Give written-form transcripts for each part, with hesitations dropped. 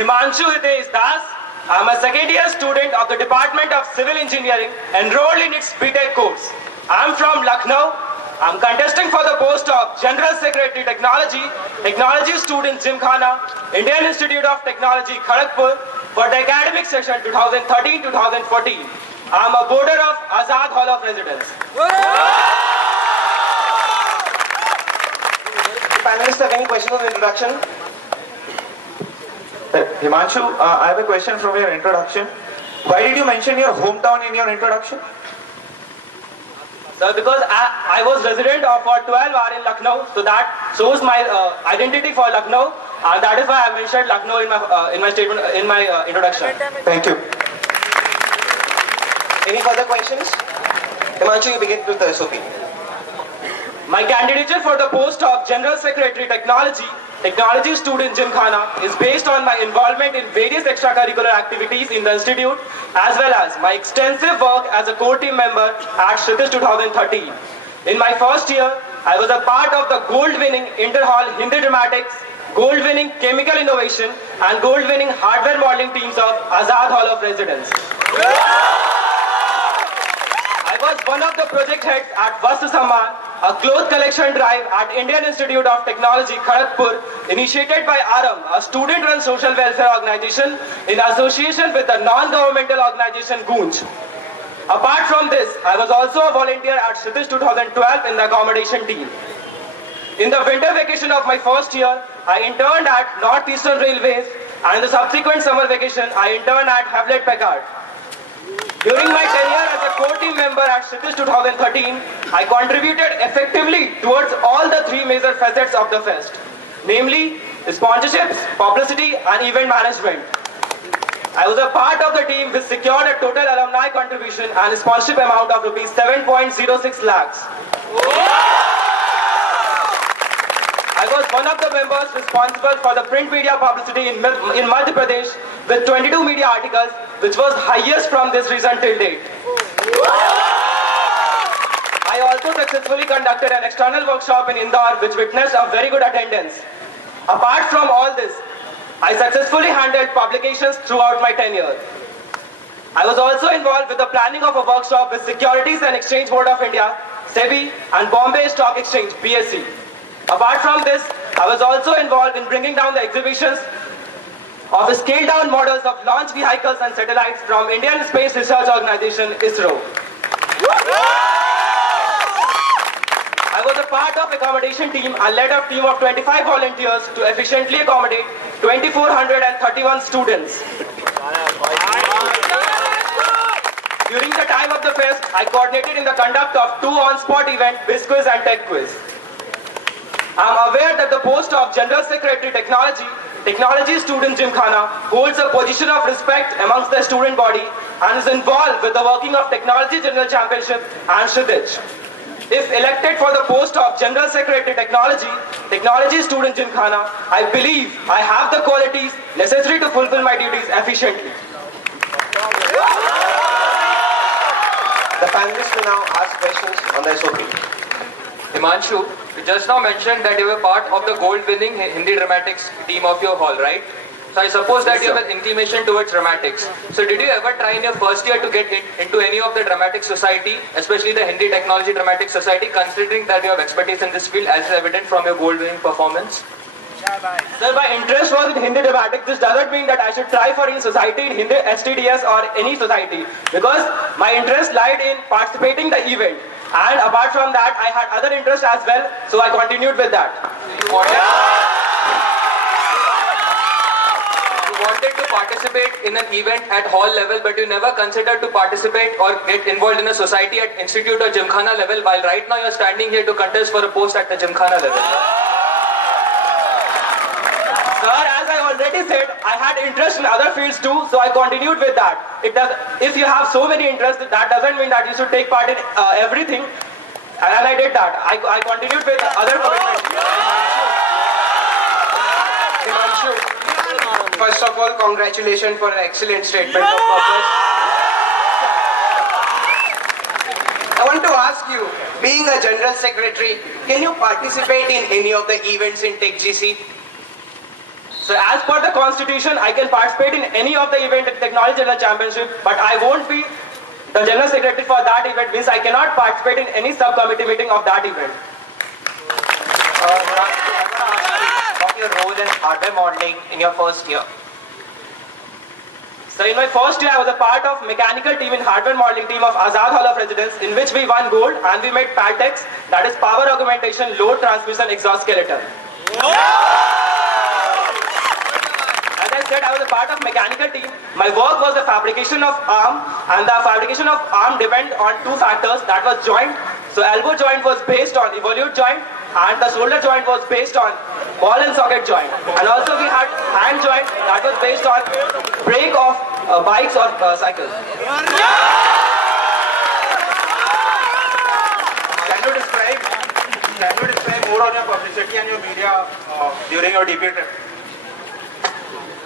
Himanshu Hitesh. I'm a second-year student of the Department of Civil Engineering, enrolled in its B.Tech course. I'm from Lucknow. I'm contesting for the post of General Secretary Technology, Technology Student Gymkhana, Indian Institute of Technology, Kharagpur, for the academic session 2013-2014. I'm a boarder of Awaaz Hall of Residence. Panelists have any questions on the introduction? Himanshu, I have a question from your introduction. Why did you mention your hometown in your introduction? Sir, because I was resident for 12 hours in Lucknow, so that shows my identity for Lucknow, and that is why I mentioned Lucknow in my statement, in my introduction. Thank you. Any further questions? Himanshu, you begin with the SOP. My candidature for the post of General Secretary Technology, Technology Student Gymkhana is based on my involvement in various extracurricular activities in the institute, as well as my extensive work as a core team member at Hitesh 2013. In my first year, I was a part of the gold-winning Inter-Hall Hindi Dramatics, gold-winning Chemical Innovation, and gold-winning Hardware Modeling teams of Awaaz Hall of Residence. I was one of the project heads at Vasthu Samman, a cloth collection drive at Indian Institute of Technology, Kharagpur, initiated by ARAM, a student-run social welfare organization in association with the non-governmental organization Goonj. Apart from this, I was also a volunteer at Hitesh 2012 in the accommodation team. In the winter vacation of my first year, I interned at Northeastern Railways, and in the subsequent summer vacation, I interned at Hewlett Packard. During my tenure as a core team member at Hitesh 2013, I contributed effectively towards all the three major facets of the fest, namely sponsorships, publicity, and event management. I was a part of the team which secured a total alumni contribution and sponsorship amount of rupees 7.06 lakhs. I was one of the members responsible for the print media publicity in Madhya Pradesh with 22 media articles, which was highest from this recent till date. I also successfully conducted an external workshop in Indore, which witnessed a very good attendance. Apart from all this, I successfully handled publications throughout my tenure. I was also involved with the planning of a workshop with Securities and Exchange Board of India, SEBI, and Bombay Stock Exchange, BSE. Apart from this, I was also involved in bringing down the exhibitions of scaled-down models of launch vehicles and satellites from Indian Space Research Organization, ISRO. I was a part of accommodation team and led a team of 25 volunteers to efficiently accommodate 2,431 students. During the time of the fest, I coordinated in the conduct of 2 on-spot events, Biz Quiz and Tech Quiz. I am aware that the post of General Secretary Technology, Technology Student Gymkhana holds a position of respect amongst the student body and is involved with the working of Technology General Championship and Hitesh. If elected for the post of General Secretary Technology, Technology Student Gymkhana, I believe I have the qualities necessary to fulfill my duties efficiently. The panelists will now ask questions on the SOP. Himanshu, you just now mentioned that you were part of the gold-winning Hindi dramatics team of your hall, right? So I suppose that you have an inclination towards dramatics. So did you ever try in your first year to get into any of the dramatic society, especially the Hindi Technology Dramatic Society, considering that you have expertise in this field as is evident from your gold-winning performance? Sir, my interest was in Hindi dramatics. This doesn't mean that I should try for any society in Hindi, STDS or any society, because my interest lied in participating the event. And apart from that, I had other interests as well, so I continued with that. You wanted to participate in an event at hall level, but you never considered to participate or get involved in a society at institute or gymkhana level, while right now you're standing here to contest for a post at the gymkhana level. Sir, as I already said, I had interest in other fields too, so I continued with that. If you have so many interests, that doesn't mean that you should take part in everything. And I did that. I continued with other commitments. Himanshu, first of all, congratulations for an excellent statement of purpose. I want to ask you, being a General Secretary, can you participate in any of the events in TechGC? So as per the constitution, I can participate in any of the event at Technology General Championship, but I won't be the General Secretary for that event, means I cannot participate in any subcommittee meeting of that event. About your role in hardware modeling in your first year. So in my first year, I was a part of mechanical team in hardware modeling team of Awaaz Hall of Residence, in which we won gold and we made PATEX, that is power augmentation, load transmission, exoskeleton. As I said, I was a part of mechanical team. My work was the fabrication of arm, and the fabrication of arm depend on two factors, that was joint. So elbow joint was based on evolute joint, and the shoulder joint was based on ball and socket joint. And also we had hand joint that was based on brake of bikes or cycles. Can you describe more on your publicity and your media during your DP trip?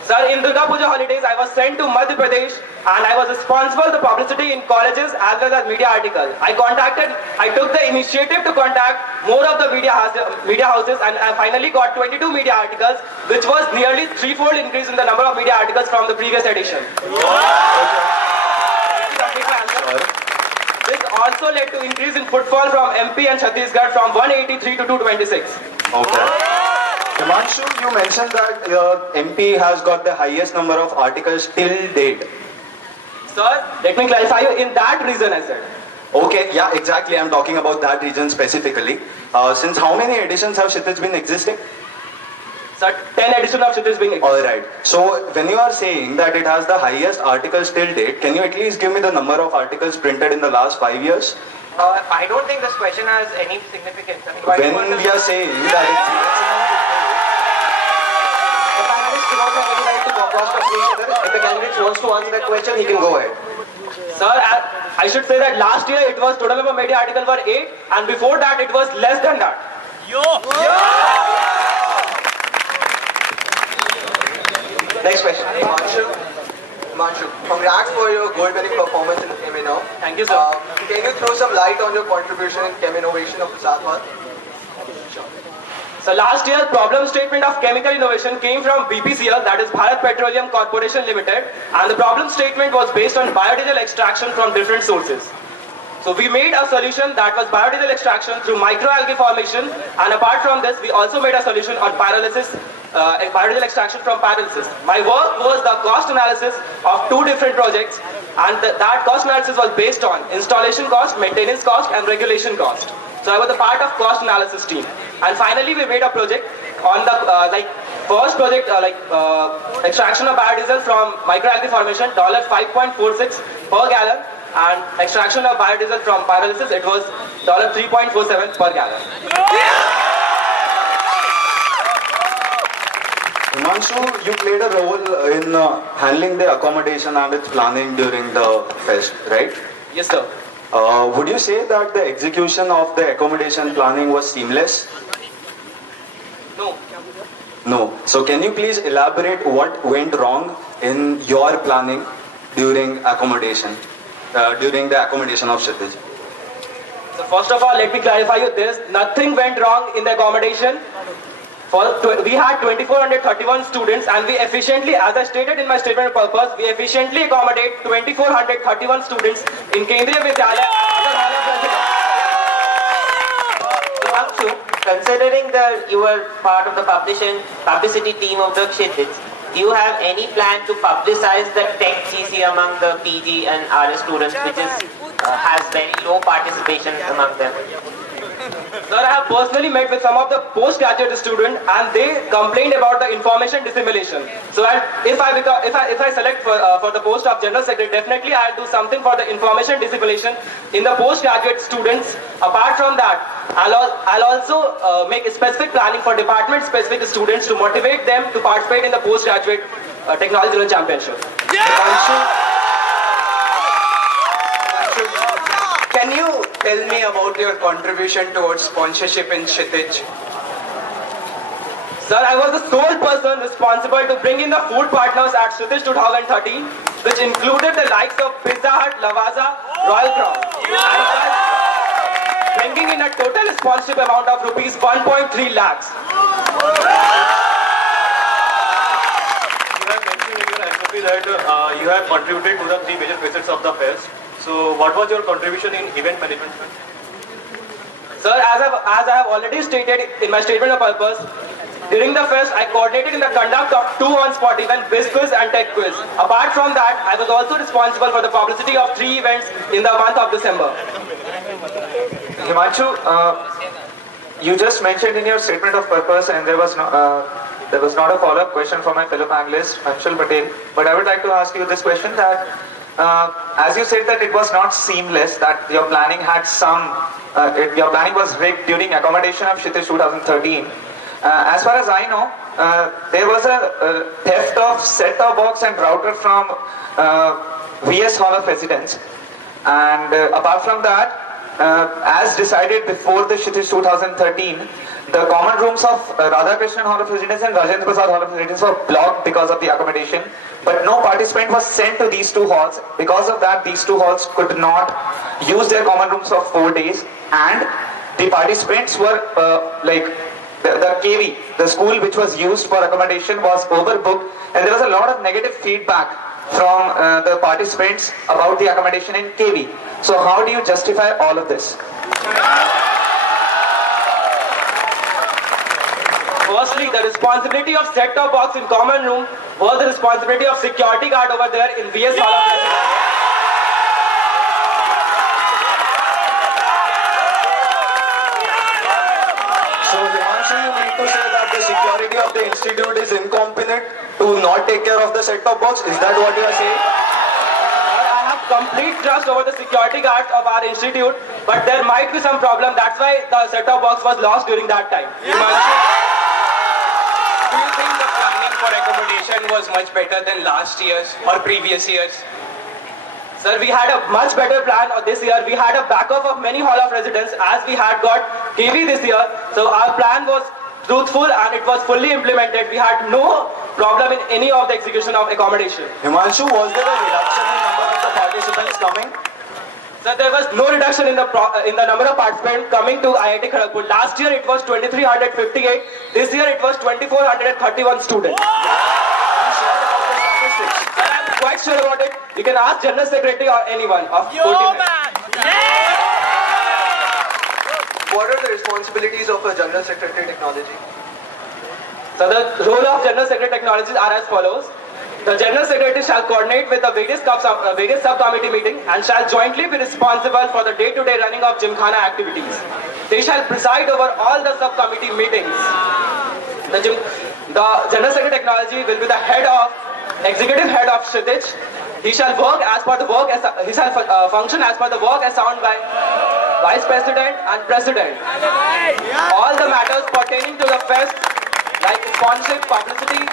Sir, in Durga Puja holidays, I was sent to Madhya Pradesh and I was responsible for the publicity in colleges as well as media articles. I took the initiative to contact more of the media houses, and I finally got 22 media articles, which was nearly threefold increase in the number of media articles from the previous edition. This also led to increase in footfall from MP and Chhattisgarh from 183 to 226. Okay. Himanshu, you mentioned that your MP has got the highest number of articles till date. Sir, let me clarify you. In that region, I said. Okay, yeah, exactly. I'm talking about that region specifically. Since how many editions have Hitesh been existing? Sir, 10 editions of Hitesh being existing. Alright. So, when you are saying that it has the highest articles till date, can you at least give me the number of articles printed in the last 5 years? I don't think this question has any significance. I mean, When we are saying that it's the panelists do not have any right to broadcast of each other. If the candidate wants to answer that question, he can go ahead. Sir, I should say that last year it was total number of media articles were 8, and before that it was less than that. Next question. Himanshu, congrats for your gold-winning performance in Chem Inno. Thank you, sir. Can you throw some light on your contribution in Chem Innovation of Awaaz Hall? So last year, problem statement of chemical innovation came from BPCL, that is Bharat Petroleum Corporation Limited, and the problem statement was based on biodiesel extraction from different sources. So we made a solution that was biodiesel extraction through microalgae formation, and apart from this, we also made a solution on pyrolysis, biodiesel extraction from pyrolysis. My work was the cost analysis of two different projects, and that cost analysis was based on installation cost, maintenance cost, and regulation cost. So I was a part of cost analysis team. And finally, we made a project on the first project, extraction of biodiesel from microalgae formation, $5.46 per gallon, and extraction of biodiesel from pyrolysis, it was $3.47 per gallon. Himanshu, you played a role in handling the accommodation and its planning during the fest, right? Yes, sir. Would you say that the execution of the accommodation planning was seamless? No. No. So can you please elaborate what went wrong in your planning during accommodation, during the accommodation of Hitesh? So first of all, let me clarify you this. Nothing went wrong in the accommodation. We had 2,431 students, and we efficiently, as I stated in my statement of purpose, we efficiently accommodate 2,431 students in Kendriya Vidyalaya. Considering that you were part of the publicity team of the G.Sec.Tech, do you have any plan to publicize the Tech GC among the PG and RS students, which has very low participation among them? Sir, I have personally met with some of the postgraduate students, and they complained about the information dissemination. So if I select for the post of General Secretary, definitely I'll do something for the information dissemination in the postgraduate students. Apart from that, I'll also make a specific planning for department-specific students to motivate them to participate in the postgraduate technology championship. Can you tell me about your contribution towards sponsorship in Hitesh? Sir, I was the sole person responsible to bring in the food partners at Hitesh 2013, which included the likes of Pizza Hut, Lavazza, Royal Crown. And thus, bringing in a total sponsorship amount of rupees 1.3 lakhs. that you have contributed to the three major facets of the fest. So what was your contribution in event management? Sir, as I have already stated in my statement of purpose, during the fest, I coordinated in the conduct of 2 on-spot events, Biz Quiz and Tech Quiz. Apart from that, I was also responsible for the publicity of 3 events in the month of December. Himanshu, you just mentioned in your statement of purpose, and there was not a follow-up question from my fellow panelist, Anshul Patel, but I would like to ask you this question that, as you said that it was not seamless, that your planning had your planning was rigged during accommodation of Kshitij 2013. As far as I know, there was a theft of set-top box and router from VS Hall of Residence. And apart from that, as decided before the Kshitij 2013, the common rooms of Radhakrishnan Hall of Residence and Rajendra Prasad Hall of Residence were blocked because of the accommodation. But no participant was sent to these 2 halls. Because of that, these 2 halls could not use their common rooms for 4 days. And the participants were the KV, the school which was used for accommodation, was overbooked, and there was a lot of negative feedback from the participants about the accommodation in KV. So how do you justify all of this? Firstly, the responsibility of set-top box in common room was the responsibility of security guard over there in VS Hall of Residence. To say that the security of the institute is incompetent to not take care of the set-top box? Is that what you are saying? I have complete trust over the security guards of our institute, but there might be some problem. That's why the set-top box was lost during that time. Himanshu? Do you think the planning for accommodation was much better than last year's or previous years? Sir, we had a much better plan this year. We had a backup of many hall of residence as we had got KV this year. So our plan was truthful and it was fully implemented. We had no problem in any of the execution of accommodation. Himanshu, was there a reduction in number of the participants coming? Sir, there was no reduction in the number of participants coming to IIT Kharagpur. Last year it was 2358. This year it was 2431 students. Sir, I'm quite sure about it. You can ask General Secretary or anyone of What are the responsibilities of a General Secretary Technology? So the role of General Secretary Technologies are as follows. The General Secretary shall coordinate with the various subcommittee meetings and shall jointly be responsible for the day-to-day running of Gymkhana activities. They shall preside over all the subcommittee meetings. The General Secretary Technology will be the executive head of Kshitij. He shall function as per the work assigned by Vice President and President. All the matters pertaining to the fest, like sponsorship, publicity,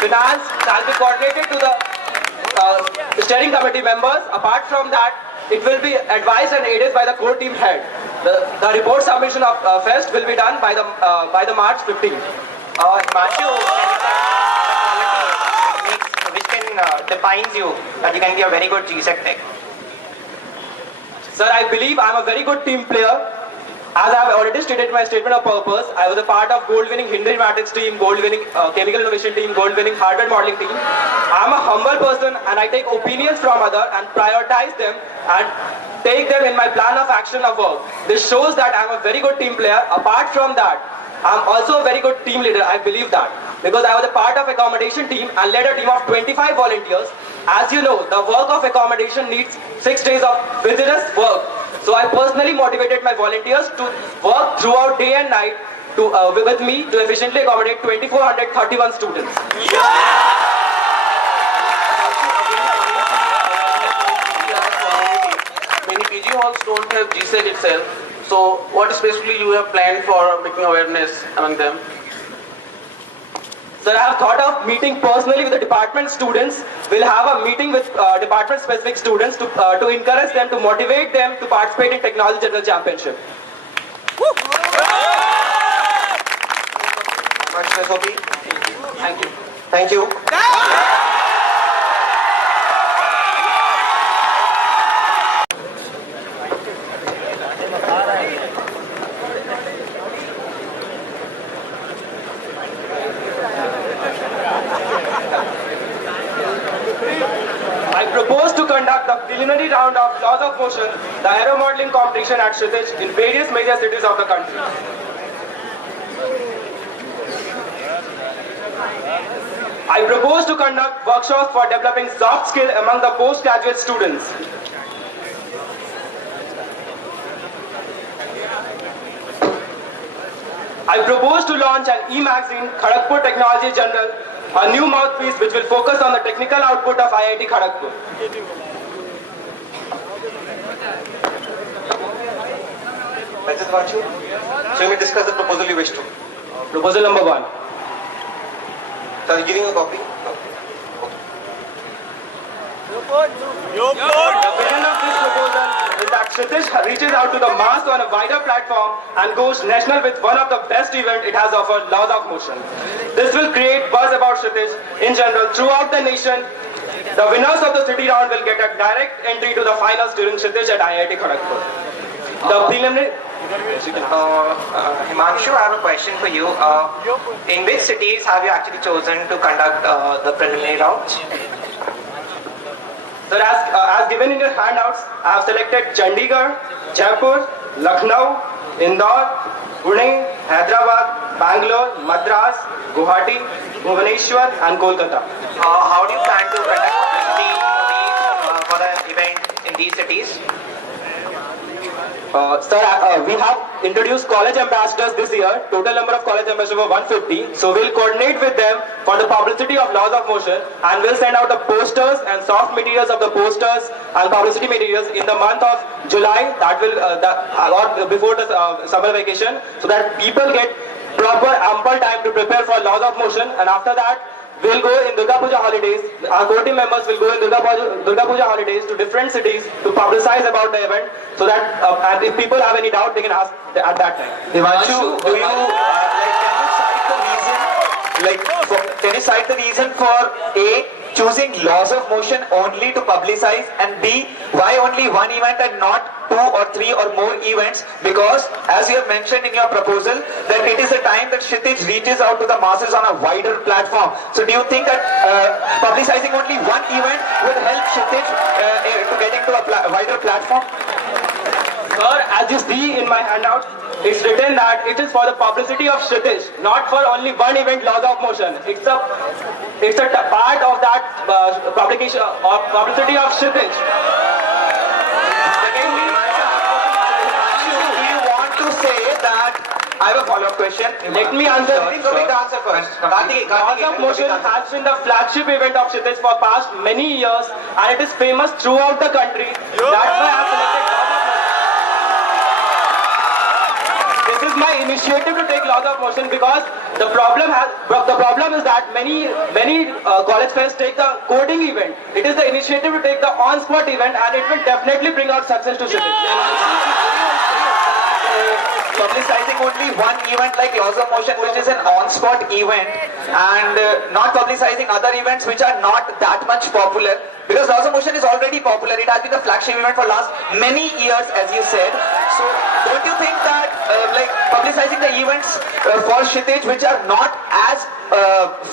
finance, shall be coordinated to the steering committee members. Apart from that, it will be advised and aided by the core team head. The report submission of fest will be done by the March 15th. Himanshu, which defines you that you can be a very good G.Sec.Tech? Sir, I believe I am a very good team player. As I have already stated in my statement of purpose, I was a part of gold-winning Hindi mathematics team, gold-winning chemical innovation team, gold-winning hardware modeling team. I am a humble person and I take opinions from others and prioritize them and take them in my plan of action of work. This shows that I am a very good team player. Apart from that, I am also a very good team leader. I believe that. Because I was a part of accommodation team and led a team of 25 volunteers. As you know, the work of accommodation needs 6 days of vigorous work. So I personally motivated my volunteers to work throughout day and night with me to efficiently accommodate 2,431 students. Many PG halls don't have G.Sec itself. So what specifically you have planned for making awareness among them? Sir, I have thought of meeting personally with the department students. We'll have a meeting with department-specific students to encourage them, to motivate them to participate in Technology General Championship. Thank you. Thank you. round of Laws of Motion, the aero modeling competition at Kshitij in various major cities of the country. I propose to conduct workshops for developing soft skill among the postgraduate students. I propose to launch an e-magazine, Kharagpur Technology Journal, a new mouthpiece which will focus on the technical output of IIT Kharagpur. Mrs. Himanshu, so you may discuss the proposal you wish to. Proposal number 1. Sir, are you giving a copy? The vision of this proposal is that Kshitij reaches out to the mass on a wider platform and goes national with one of the best events it has offered, Laws of Motion. This will create buzz about Kshitij in general throughout the nation. The winners of the city round will get a direct entry to the finals during Kshitij at IIT Kharagpur. The preliminary... Himanshu, I have a question for you. In which cities have you actually chosen to conduct the preliminary rounds? Sir, as given in your handouts, I have selected Chandigarh, Jaipur, Lucknow, Indore, Pune, Hyderabad, Bangalore, Madras, Guwahati, Bhubaneswar and Kolkata. How do you plan to conduct publicity for the event in these cities? Sir, we have introduced college ambassadors this year. Total number of college ambassadors were 150. So we'll coordinate with them for the publicity of Laws of Motion, and we'll send out the posters and soft materials of the posters and publicity materials in the month of July. That will or before the summer vacation, so that people get proper ample time to prepare for Laws of Motion. And after that, we'll go in Durga Puja holidays. Our core team members will go in Durga Puja holidays to different cities to publicize about the event, so that and if people have any doubt, they can ask at that time. Himanshu, do you can you cite the reason for A, choosing Laws of Motion only to publicize, and B, why only one event and not 2 or 3 or more events? Because as you have mentioned in your proposal, that it is a time that Kshitij reaches out to the masses on a wider platform. So do you think that publicizing only one event would help Kshitij to getting to a wider platform? Sir, as you see in my handout, it's written that it is for the publicity of Kshitij, not for only one event, Laws of Motion. It's a part of that publication or publicity of Kshitij. Secondly, do you want to say that, I have a follow-up question. Let me answer. So make the answer first. Laws of Motion has been the flagship event of Kshitij for past many years, and it is famous throughout the country. That's why I have selected Laws of Motion. This is my initiative to take Laws of Motion, because the problem is that many college fairs take the coding event. It is the initiative to take the on-spot event, and it will definitely bring out success to Kshitij. Publicizing only one event like Laws of Motion, which is an on-spot event, and not publicizing other events which are not that much popular, because Laws of Motion is already popular. It has been the flagship event for last many years, as you said. So don't you think that publicizing the events for Kshitij which are not as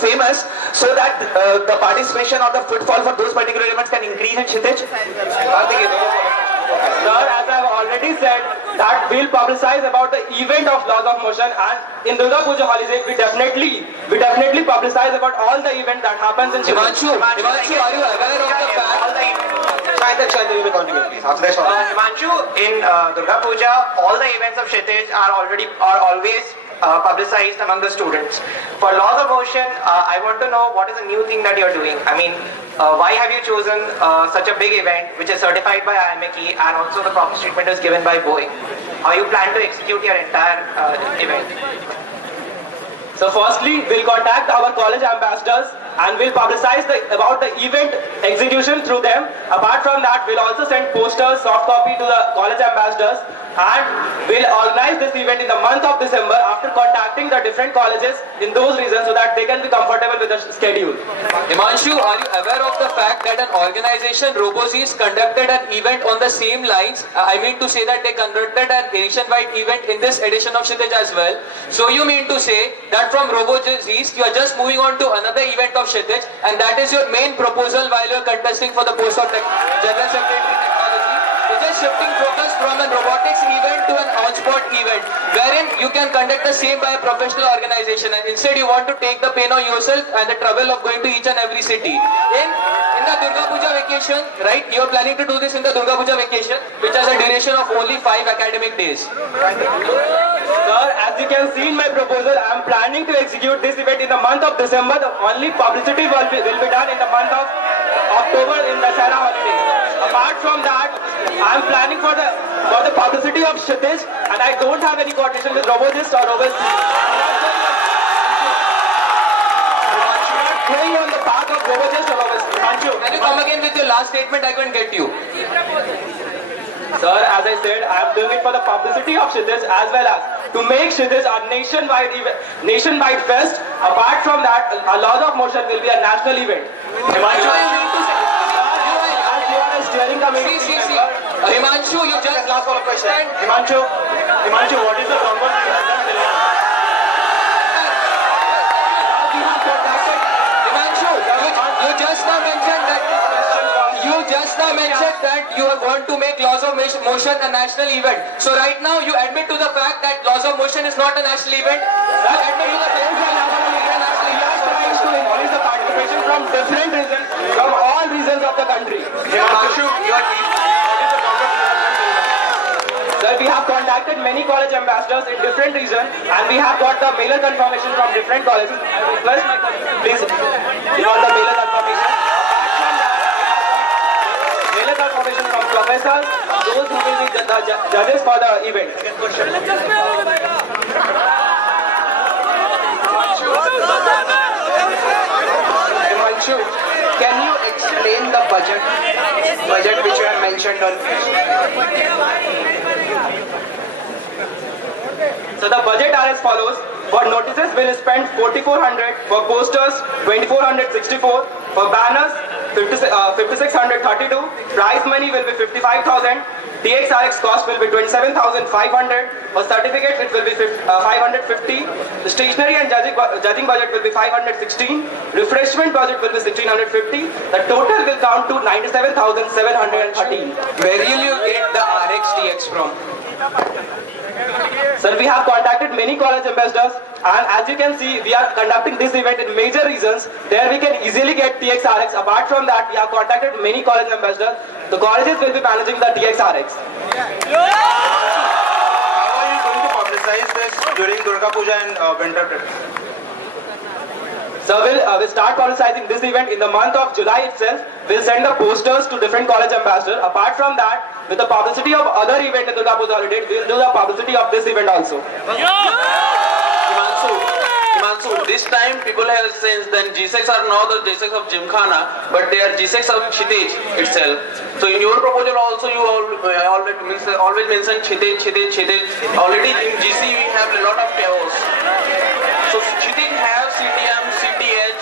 famous, so that the participation or the footfall for those particular events can increase in Kshitij? Sir, as I have already said, that we'll publicize about the event of Laws of Motion, and in Durga Puja holiday, we definitely publicize about all the event that happens in Himanshu, are you aware of the fact? Himanshu, in Durga Puja, all the events of Kshitij are always publicized among the students. For Laws of Motion, I want to know what is the new thing that you're doing. I mean, why have you chosen such a big event which is certified by IMAKI, and also the proper treatment is given by Boeing? How you plan to execute your entire event? So firstly, we'll contact our college ambassadors and we'll publicize about the event execution through them. Apart from that, we'll also send posters, soft copy to the college ambassadors, and we'll organize this event in the month of December after contacting the different colleges in those regions, so that they can be comfortable with the schedule. Himanshu, are you aware of the fact that an organization, RoboZees, conducted an event on the same lines? I mean to say that they conducted an nationwide event in this edition of Kshitij as well. So you mean to say that from RoboZees, you are just moving on to another event of Kshitij, and that is your main proposal while you are contesting for the post of General Secretary Technology? you're just shifting focus from a robotics event to an on-spot event, wherein you can conduct the same by a professional organization, and instead you want to take the pain on yourself and the trouble of going to each and every city. In the Durga Puja vacation, right? You're planning to do this in the Durga Puja vacation, which has a duration of only 5 academic days. Sir, as you can see in my proposal, I am planning to execute this event in the month of December. The only publicity will be done in the month of October in the Shara holidays. Apart from that, I am planning for the publicity of Hitesh, and I don't have any coordination with Robogist or Robogist. Going on the path of Robogist or Robogist. Can you come again with your last statement? I couldn't get you. Sir, as I said, I am doing it for the publicity of Hitesh as well as to make Hitesh a nationwide fest. Apart from that, a lot of motion will be a national event. Himanshu, as you are a steering committee. See. Himanshu, you just Last follow-up question. Himanshu, what is the convert? Himanshu, you just now mentioned that you are going to make laws of motion a national event. So right now you admit to the fact that laws of motion is not a national event. You admit to the fact that national event. To increase the participation from different regions, from all regions of the country. Himanshu, your team. Sir, we have contacted many college ambassadors in different regions, and we have got the mailer confirmation from different colleges. Plus, my colleague, please, you got the mailer confirmation. Mailer confirmation from professors, those who will be the judges for the event. Himanshu, can you explain the budget which you have mentioned on? So the budget are as follows. For notices, we'll spend 4,400. For posters, 2,464. For banners, 5,632. Prize money will be 55,000. TXRX cost will be 27,500. For certificates, it will be 550. The stationery and judging budget will be 516. Refreshment budget will be 1,650. The total will count to 97,713. Where will you get the RXTX from? Sir, we have contacted many college ambassadors, and as you can see, we are conducting this event in major regions. There we can easily get TXRX. Apart from that, we have contacted many college ambassadors. The colleges will be managing the TXRX. How are you going to publicize this during Durga Puja and winter trip? So we'll start publicizing this event in the month of July itself. We'll send the posters to different college ambassadors. Apart from that, with the publicity of other event in Durga Puja holiday, we'll do the publicity of this event also. Himanshu, this time people have sensed that G.Secs are not the G.Secs of Gymkhana, but they are G.Secs of Hitesh itself. So in your proposal also you always mention Hitesh. Already in GC we have a lot of chaos. So Hitesh have CTM, CTH.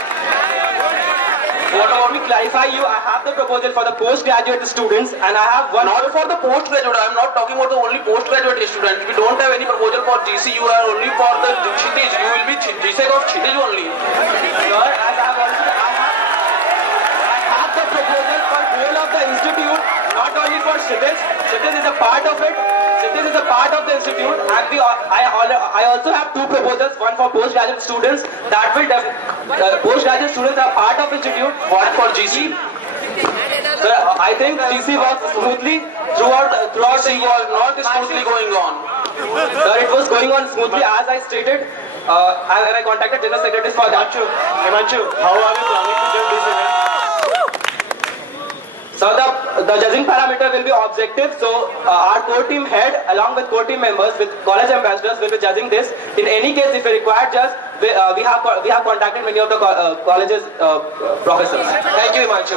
Let me clarify you, I have the proposal for the postgraduate students, and I have one. Not for the postgraduate, I am not talking about the only postgraduate student. If you don't have any proposal for GC, you are only for the Hitesh. You will be G.Sec of Hitesh only. Sir, as I have the proposal for whole of the institute, not only for Hitesh. Hitesh is a part of it. Hitesh is a part of the institute, and I also have two proposals. One for postgraduate students. That will postgraduate students are part of institute. What for GC? Sir, I think GC works smoothly throughout GC the year. was not smoothly going on. Sir, it was going on smoothly as I stated. And I contacted General Secretary for that. Himanshu, how are you planning to judge this event? So the judging parameter will be objective. So our core team head along with core team members with college ambassadors will be judging this. In any case, if we require judge, we have contacted many of the colleges professors. Thank you, Himanshu.